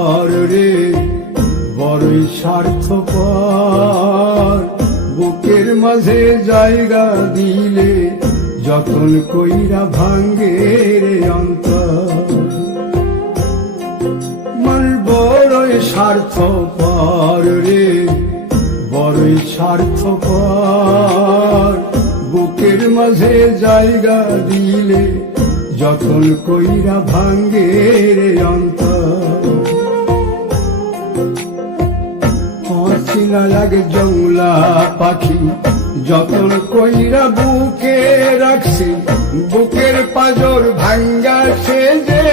পর রে বড়ই স্বার্থপর, বুকের মাঝে জায়গা দিলে যতন কইরা ভাঙ্গে রে অন্তর। মন বড়ই স্বার্থপর রে বড়ই স্বার্থপর, বুকের মাঝে জায়গা দিলে যতন কইরা ভাঙ্গে রে অন্তর। অচেনা লাগে জংলা পাখি যতন কইরা বুকে রাখছি, বুকের পাজর ভাঙ্গা সে যে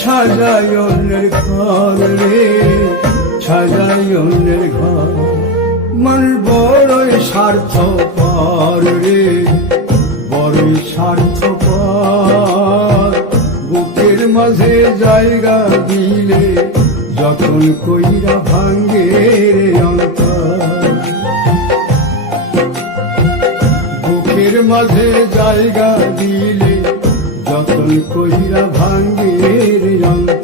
সাজায় অন্যের ঘর রে সাজায় অন্যের ঘর। মন বড়ই স্বার্থপর রে বড়ই স্বার্থপর, বুকের মাঝে জায়গা দিলে যতন কইরা ভাঙ্গে রে অন্তর। বুকের মাঝে জায়গা দিলে যতন কইরা ভাঙ্গে রে অন্তর।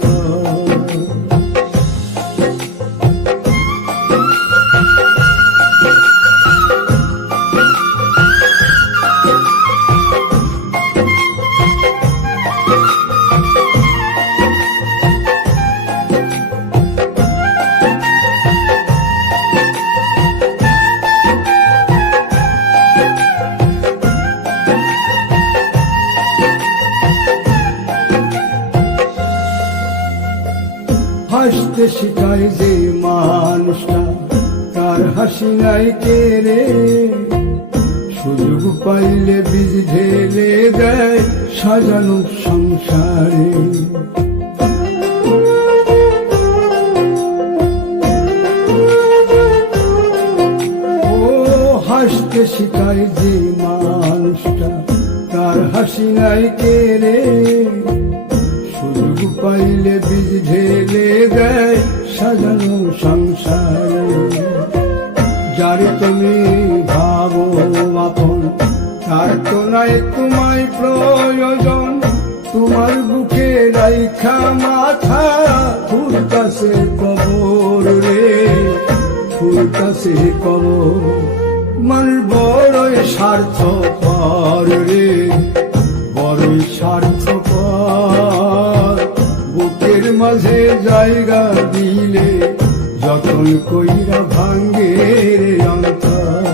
হাসতে শিখায় যে মানুষটা তার হাসি নাই কে রে, সুযোগ পাইলে বীজ ঢেলে দেয় সাজানো সংসারে। ও হাসতে শিখায় যে মানুষটা তার হাসি নাই কে রে, সুযোগ পাইলে বীজ ঢেলে দেয় সাজানো সংসারে। যারে তুমি ভাবো আপন তার তো নাই তোমায় প্রয়োজন, তোমার বুকে রাইখা মাথা ফুলতাছে কবর রে ফুলতাছে কবর। মন বড়ই স্বার্থপর রে বড়ই স্বার্থপর, বুকের মাঝে জায়গা দিলে যতন কইরা ভাঙ্গে রে অন্তর।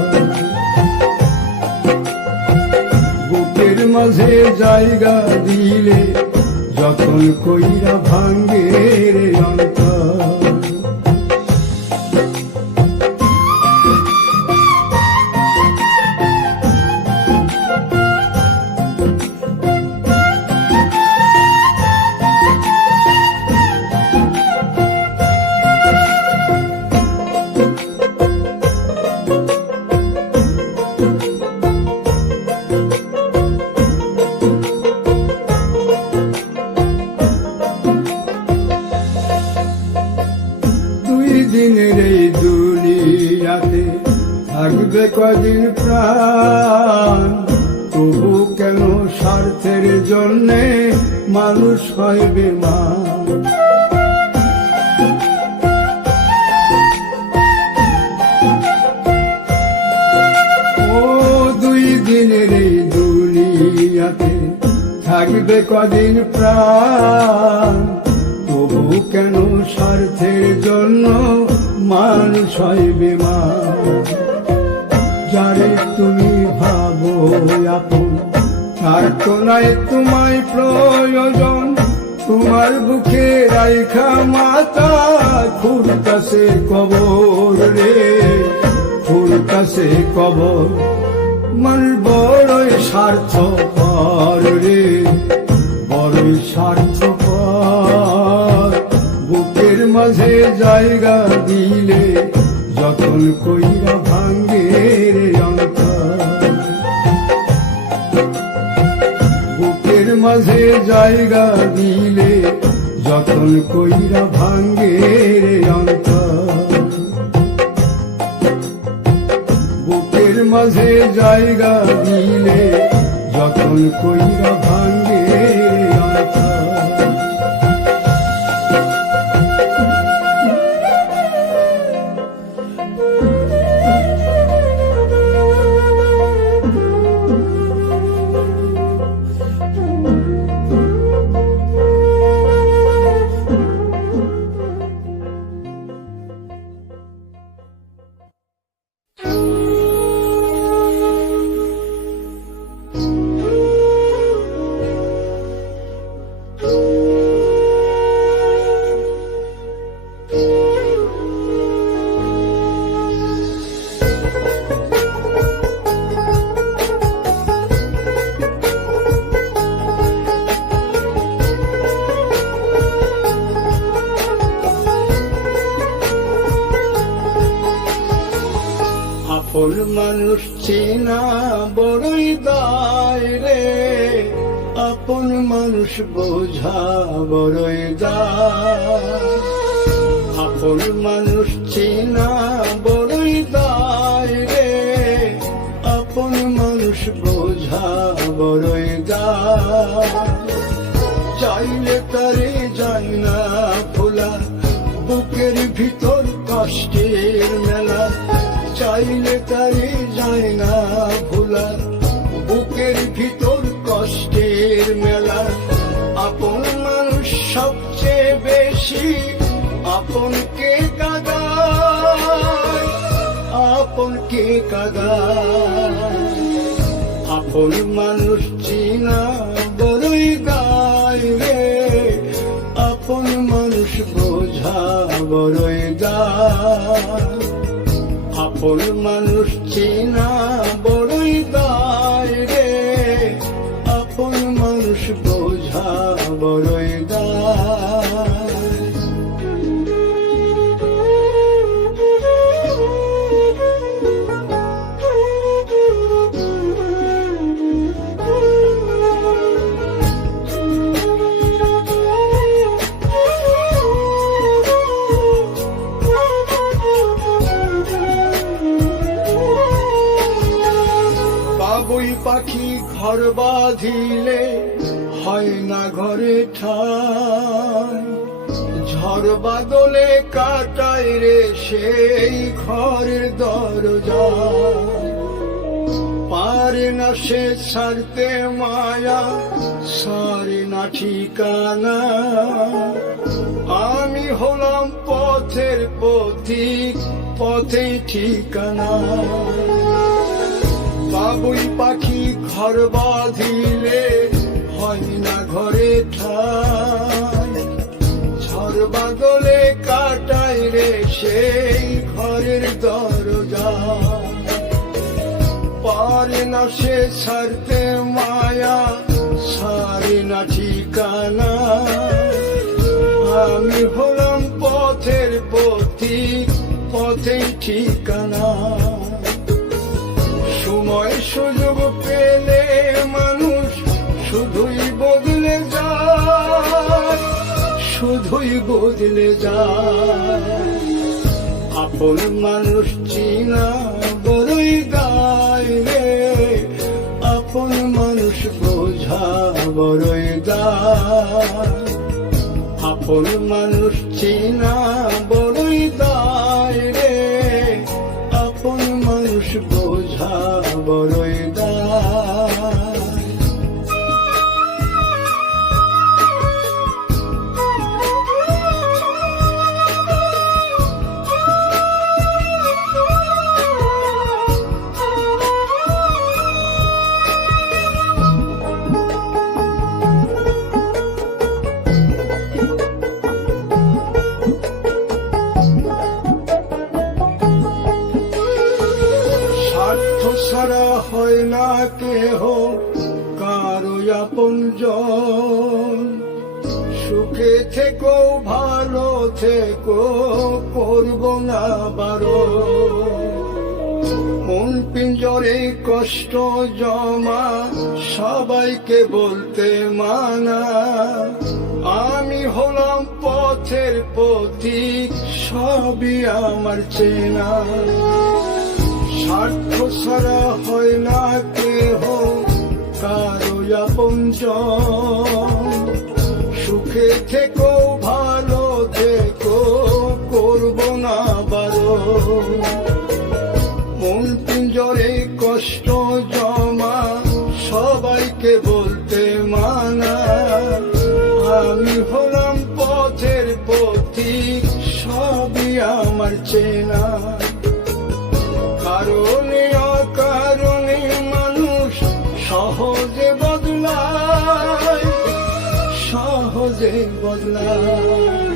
বুকের মাঝে জায়গা দিলে যতন কইরা ভাঙ্গে রে অন্তর। দিনের এই দুনিয়াতে থাকবে কদিন প্রাণ, তবু কেন স্বার্থের জন্যে মানুষ হয় বেমান। ও দুই দিনের এই দুনিয়াতে থাকবে কদিন প্রাণ, তবু কেন স্বার্থের জন্য মানুষ হয় বেমান। যারে তুমি ভাবো আপন তার তো নাই তোমায় প্রয়োজন, তোমার বুকে রাইখা মাথা খুঁড়তাছে কবর রে খুঁড়তাছে কবর। মন বড়ই স্বার্থপর রে বড়ই স্বার্থপর, বুকের মাঝে জায়গা দিলে যতন কইরা ভাঙ্গে রে অন্তর। বুকের মাঝে জায়গা দিলে যতন কইরা ভাঙ্গে রে অন্তর। বুকের মাঝে জায়গা দিলে যতন কইরা ভাঙ্গে রে অন্তর। আপন মানুষ চেনা বড়ই দায় রে, আপন মানুষ বোঝা বড়ই দায়। আপন মানুষ চেনা বড়ই দায় রে, আপন মানুষ বোঝা বড়ই দায়। চাইলে তারে যায় না ভোলা, বুকের ভিতর কষ্টের মেলা। চাইলে তারে যায় না ভোলা, বুকের ভিতর কষ্টের মেলা। আপন মানুষ সবচেয়ে বেশি আপনকে কাঁদায়, আপনকে কাঁদায়। আপন মানুষ চিনা বড়ই দায় রে, আপন মানুষ বোঝা বড়ই দায়। আপন মানুষ চেনা বড়ই দায় রে, আপন মানুষ বোঝা বড়ই দায়। বাবুই পাখি ঘর বাঁধিলে হয় না ঘরে ঠাই, ঝড় বাদলে কাটায় রে সেই ঘরের দরজা। পারে না সে ছাড়তে মায়া, সারে না ঠিকানা। আমি হলাম পথের পথিক, পথেই ঠিকানা। বাবুই পাখি ঘর বাঁধিলে হয় না ঘরে ঠাই, ঝড় বাদলে কাটায় রে সেই ঘরের দরজা। পারে না সে ছাড়তে মায়া, সারে না ঠিকানা। আমি হলাম পথের পথিক, পথেই ঠিকানা। সময় সুযোগ পেলে মানুষ শুধুই বদলে যায়, শুধুই বদলে যায়। আপন মানুষ চিনা বড়ই দায় রে, আপন মানুষ বোঝা বড়ই দায়। আপন মানুষ চিনা বড়ই দায় রে, আপন মানুষ বোঝা বড়ই দায়। ছাড়া হয় না কেহ কারো আপনজন, সুখে থেকো ভালো থেকো করব না বারণ। মন পিঞ্জরে কষ্ট জমা সবাইকে বলতে মানা। আমি হলাম পথের পথিক, সবই আমার চেনা। স্বার্থ ছাড়া হয় না কেহ কারো আপনজন, সুখে থেকো ভালো থেকো করব না বারণ। মন পিঞ্জরে কষ্ট জমা সবাইকে বলতে মানা। আমি হলাম পথের পথিক, সবই আমার চেনা। কারণে অকারণে মানুষ সহজে বদলায়, সহজে বদলায়।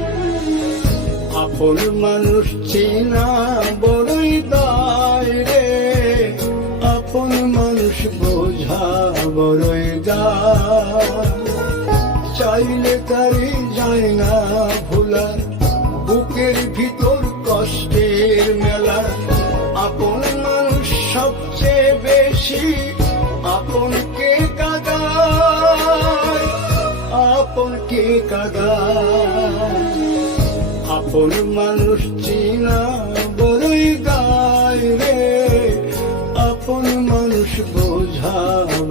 আপন মানুষ চেনা বড়ই দায় রে, আপন মানুষ বোঝা বড়ই দায়। চাইলে তারে যায় না ভোলা, বুকের ভিতর কষ্টের মেলা। আপন মানুষ সবচেয়ে বেশি আপনকে কাঁদায়, আপনকে কাঁদায়। আপন মানুষ চিনা বড়ই দায় রে, আপন মানুষ বোঝা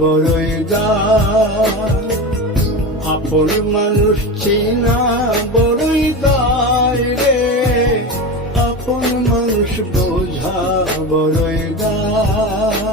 বড়ই দায়। আপন মানুষ চিনা বড়ই দায় রে, আপন মানুষ বোঝা বড়ই দায়।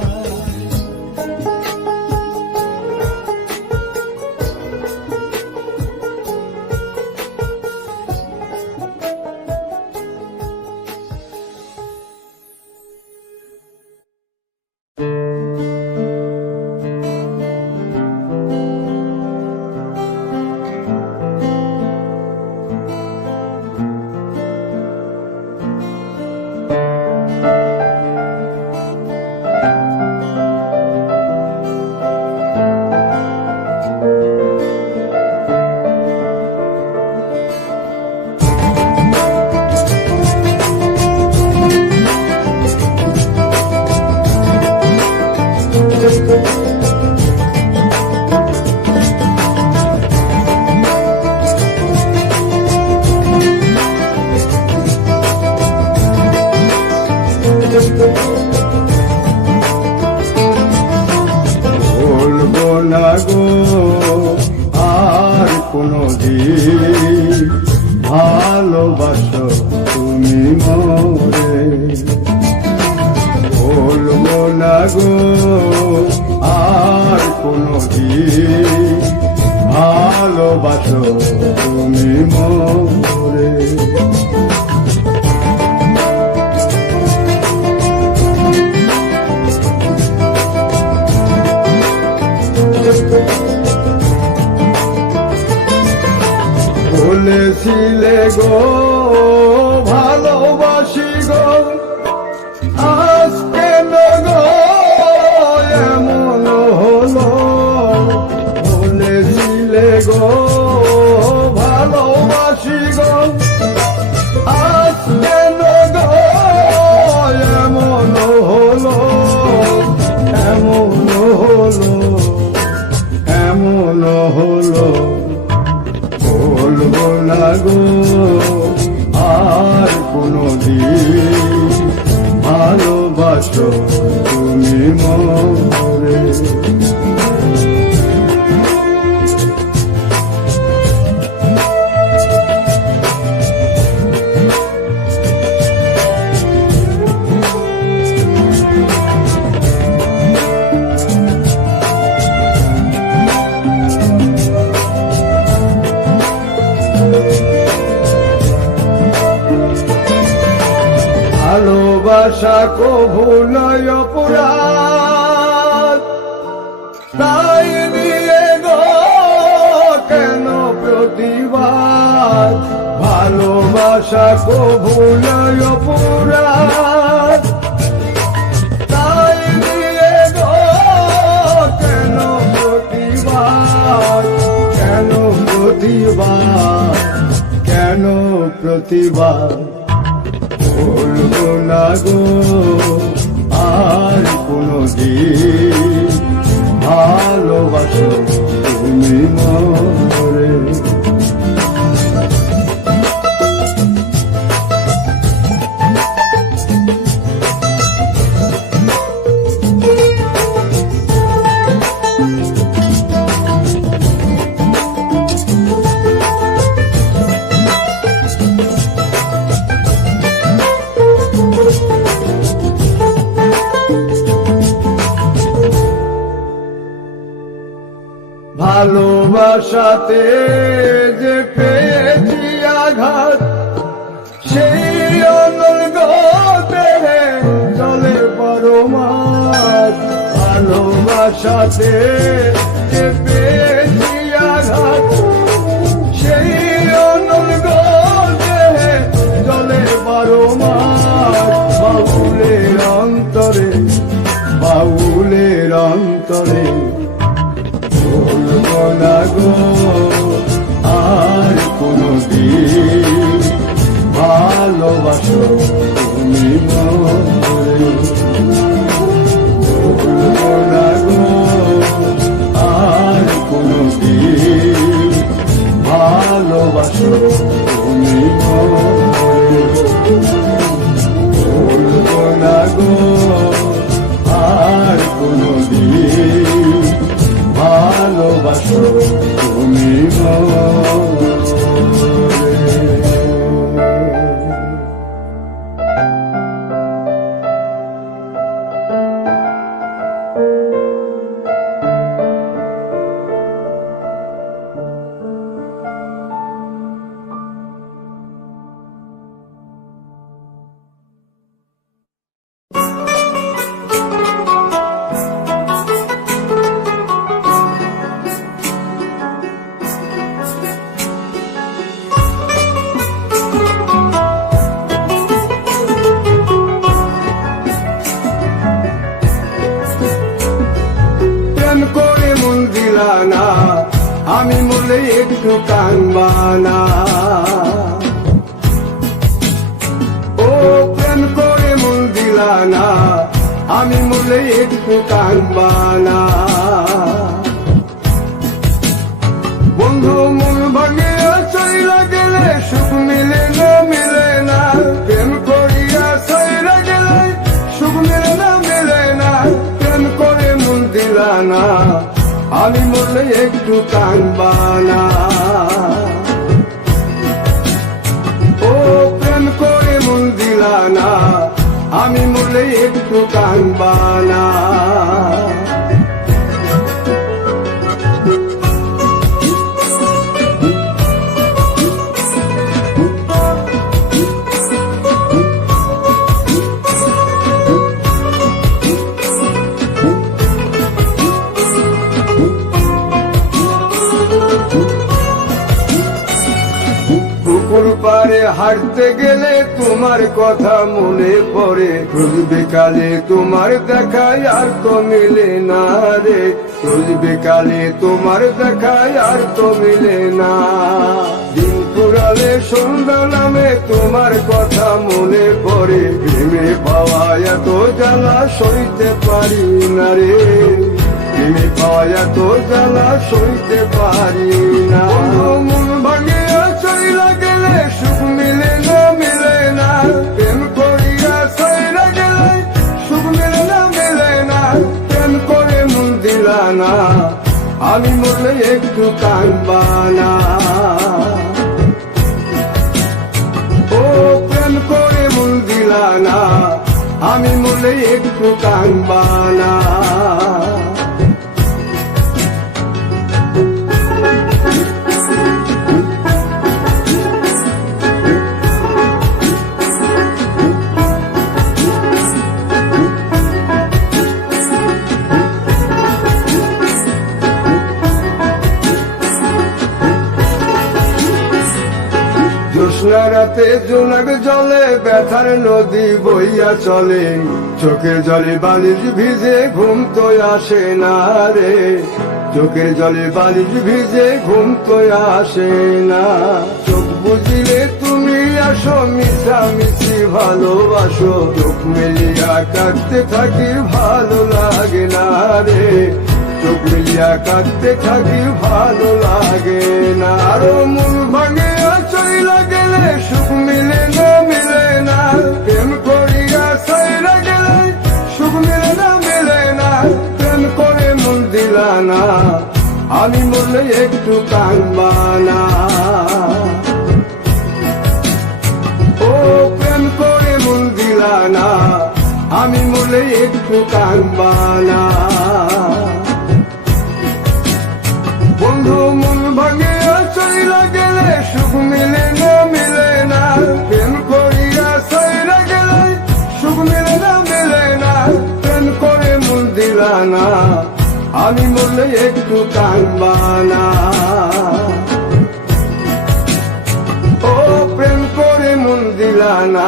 বলবো না গো আর কোনদিন ভালোবাসো তুমি মোরে। বলবো না গো আর কোনদিন ভালোবাসো তুমি মোরে। বলেছিলে গো ভালোবাসি গো, আজকে গো এমন হলো। বলেছিলে গো ভালোবাসি গো, আজকে গো এমন হলো, এমন হলো, এমন হলো। বলবো না গো আর কোনদিন ভালোবাসো তুমি মোরে। ভালোবাসা কভু নয় অপরাধ, তাই নিয়ে গো কেন প্রতিবাদ। ভালোবাসা কভু নয় অপরাধ, তাই নিয়ে গো কেন প্রতিবাদ, কেন প্রতিবাদ, কেন প্রতিবাদ। বলবো না গো আর কোনদিন ভালোবাসো তুমি মোরে। ভালোবাসাতে যে পেয়েছি আঘাত, সেই অনর্গতে চলে পরমাদ। ভালোবাসাতে যে পেয়েছি আঘাত, সেই অনর্গতে চলে ভালোবাসো তুমি মরে ভুলবো না গো আর কোনদিন ভালোবাসো তুমি মরে ভুলবো না গো আর কোনদিন ভালোবাসো তুমি মরে আমি মরলে একটু কানবানা ও প্রেম করে মন দিলানা আমি মরলে একটু কানবানা বন্ধু মন ভাঙে চইলা গেলে সুখ মিলে না প্রেম করিয়া চইলা গেলে সুখ মিলে না প্রেম করে মন দিলানা আমি মরলে একটু কানবানা ও প্রেম করে মন দিলানা আমি মরলে একটু কানবানা পারে হাঁটতে গেলে তোমার কথা মনে পড়ে রোজ বিকালে তোমার দেখায় আর তো মিলে না রে রোজ বিকালে তোমার দেখায় আর তো মিলে না দিন পুরালে সন্ধ্যা নামে তোমার কথা মনে পড়ে প্রেমে পাওয়া এত জ্বালা সইতে পারি না রে প্রেমে পাওয়া এত জ্বালা সইতে পারি না মন ভাঙে চইলা গেলে সুখ মিলে না প্রেম করিয়া চইলা গেলে সুখ মিলে না প্রেম করে মন দিলানা আমি মরলে একটু কানবানা ও প্রেম করে মন দিলানা আমি মরলে একটু কানবানা রাতে জোনাক জলে ব্যথার নদী বইয়া চলে চোখের জলে বালিশ ভিজে ঘুম তো আসে না রে চোখের জলে বালিশ ভিজে ঘুম তো আসে না চোখ বুঝিলে তুমি আসো মিশামিশি ভালোবাসো চোখ মেলিয়া কাঁদতে থাকি ভালো লাগে না রে চোখ মেলিয়া কাঁদতে থাকি ভালো লাগে না আরো মন ভাঙে চইলা গেলে সুখ মিলে না প্রেম করিয়া চইলা গেলে সুখ মিলে না প্রেম করে মন দিলানা আমি মরলে একটু কানবানা ও প্রেম করে মন দিলানা আমি মরলে একটু কানবানা বন্ধু মন ভাঙে চইলা গেলে সুখ মিলে না প্রেম করিয়া চইলা গেলে সুখ মিলে না প্রেম করে মন দিলানা আমি মরলে একটু কানবানা ও প্রেম করে মন দিলানা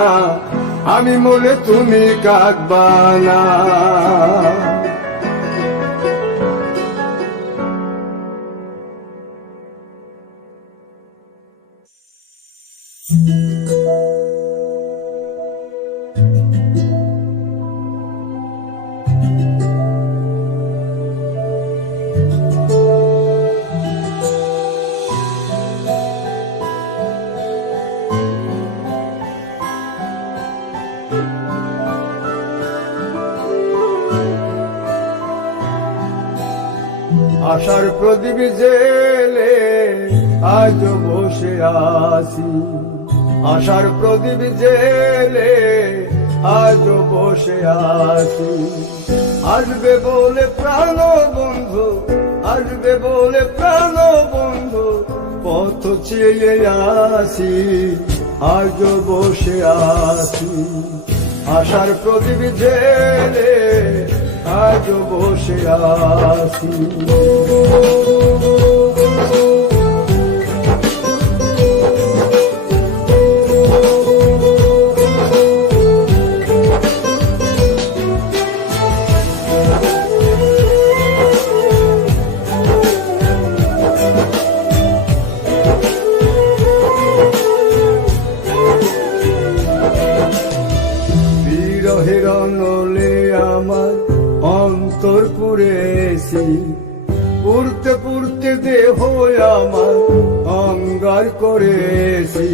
আমি মরলে তুমি কাঁদবানা আশার প্রদীপ জেলে আজ বসে আছি, আশার প্রদীপ জেলে আজ বসে আছি। আসবে বলে প্রাণ বন্ধু, আসবে বলে প্রাণ বন্ধু, পথ চেয়ে আসি, আজ বসে আছি। আশার প্রদীপ জেলে আজ বসে আছি। বিরহের নলে আমার অন্তর পুড়েছি, পুড়তে পুড়তে দেহ আমার অঙ্গার করেছি।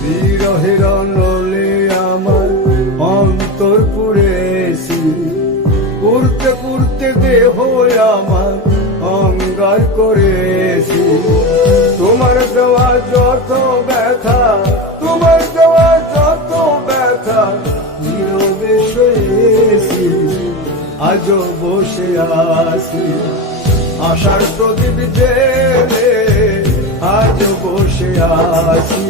বিরহের নলে আমার অন্তর পুড়েছি, পুড়তে পুড়তে দেহ আমার অঙ্গার করেছি। তোমার দেওয়া যত ব্যথা, তোমার দেওয়া যত ব্যথা নীরবে সয়েছি, আজ বসে আছি। আশার প্রদীপ জেলে আজ বসে আছি।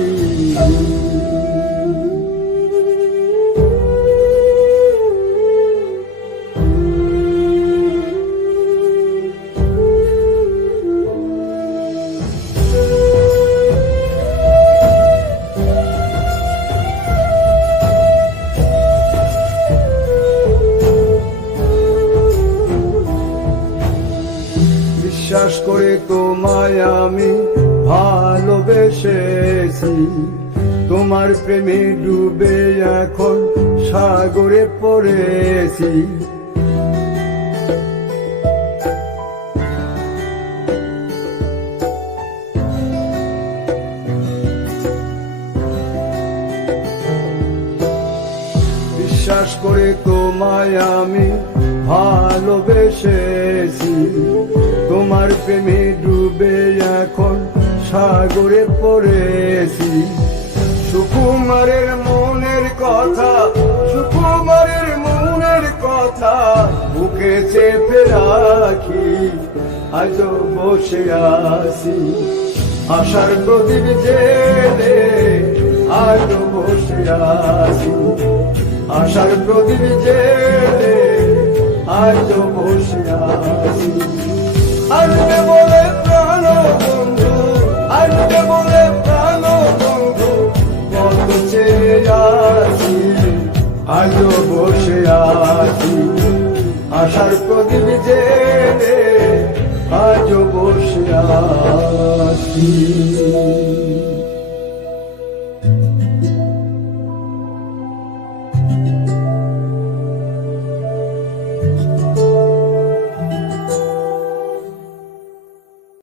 বিশ্বাস করে তোমায় আমি ভালোবেসেছি, তোমার প্রেমে ডুবে এখন সাগরে পড়েছি। বিশ্বাস করে তোমায় আমি ভালোবেসেছি, তোমার প্রেমে ডুবে এখন সাগরে পড়েছি। সুকুমারের মনের কথা, সুকুমারের মনের কথা বুকে চেপে রাখি, আজ বসে আছি। আশার প্রদীপ জেলে আজ বসে আছি, আশার প্রদীপ জেলে আজ বসে আছি। আসবে বলে প্রাণ বন্ধু, আসবে বলে প্রাণ বন্ধু, পথ চেয়ে আছি, আজ বসে আছি। আশার প্রদীপ জেলে আজ বসে আছি।